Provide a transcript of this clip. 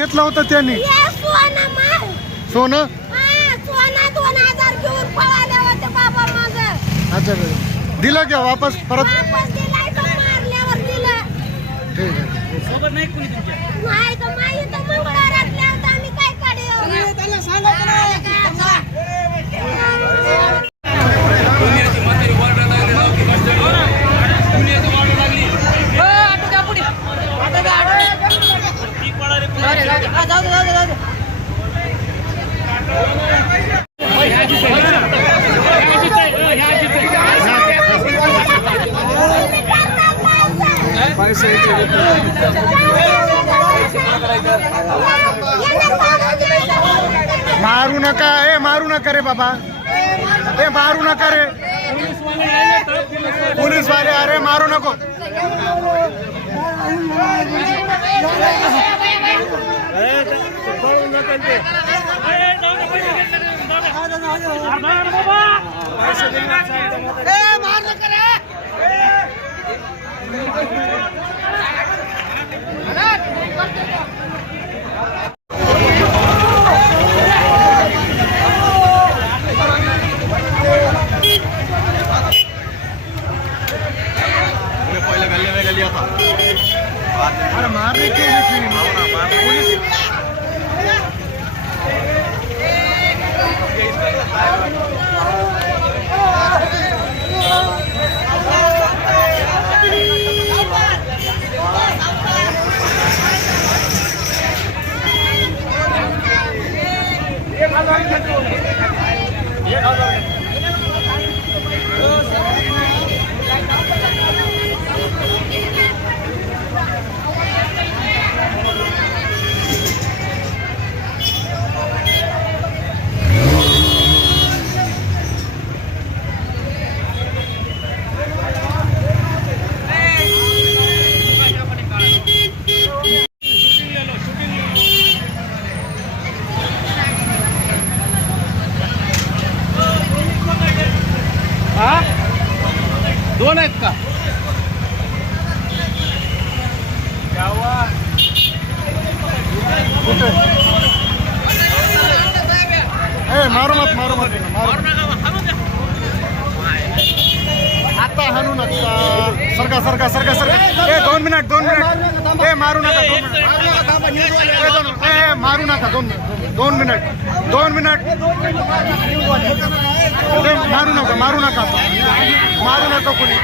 घेतलं होतं त्यांनी? सोनं? अच्छा दिलं का वापस परत? ठीक आहे. सोबत नाही कोणी तुमच्या? मारू नका, मारू नका रे बाबा, मारू नका रे पोलीस वाले, अरे मारू नको. अरे मारने क्यों पुलिस? दोन आहेत का? मारू मत, मारू मत, आता हाणू नका. सरका सरका सरका सरका. 2 मिनिट, 2 मिनिट. मारू नका, 2 मिनिट. मारू नका, 2 मिनिट, 2 मिनिट. मारू नका, मारू नका, मारू नका कोणी.